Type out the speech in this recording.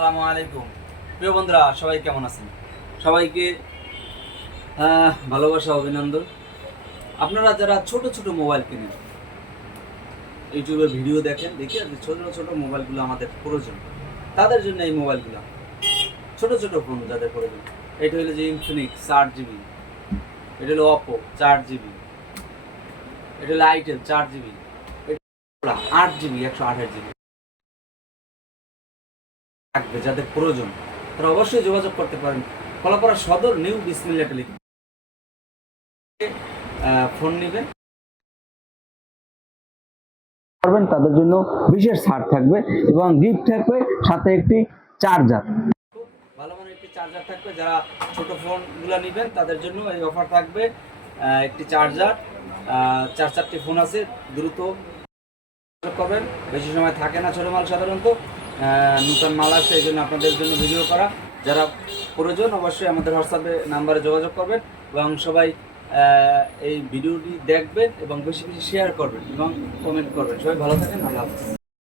আসসালামু আলাইকুম। প্রিয় বন্ধুরা, সবাই কেমন আছেন? সবাইকে ভালোবাসা, অভিনন্দন। আপনারা যারা ছোট ছোট মোবাইল কেনেন, ইউটিউবে ভিডিও দেখেন, দেখি যে ছোট ছোট মোবাইলগুলো আমাদের প্রয়োজন, তাদের জন্য এই মোবাইলগুলো, ছোট ছোট ফোন যাদের প্রয়োজন। এটা হলো যে ইনফিনিক্স 4 GB, এটা হলো অপো 4 GB, এটা হলো আইটেল 4 GB, এটা 8 GB, 128 GB থাকবে। যাদের প্রয়োজন তারা অবশ্যই যোগাযোগ করতে পারেন। কলাপাড়া সদর নিউ বিসমিল্লাহ টেলিকম ফোন নেবেন পারবেন, তাদের জন্য বিশেষ ছাড় থাকবে এবং গিফট থাকবে, সাথে একটি চার্জার, খুব ভালো মানের একটি চার্জার থাকবে। যারা ছোট ফোনগুলো নেবেন তাদের জন্য এই অফার থাকবে। একটি চার্জার, 4টি ফোন আছে, দ্রুত করবেন। বেশি সময় থাকে না ছোটো মাল সাধারণত, নতুন মাল আসছে, এই জন্য আপনাদের জন্য ভিডিও করা। যারা প্রয়োজন অবশ্যই আমাদের হোয়াটসঅ্যাপে নাম্বারে যোগাযোগ করবেন এবং সবাই এই ভিডিওটি দেখবেন এবং বেশি বেশি শেয়ার করবেন এবং কমেন্ট করবেন। সবাই ভালো থাকেন, আল্লাহ হাফেজ।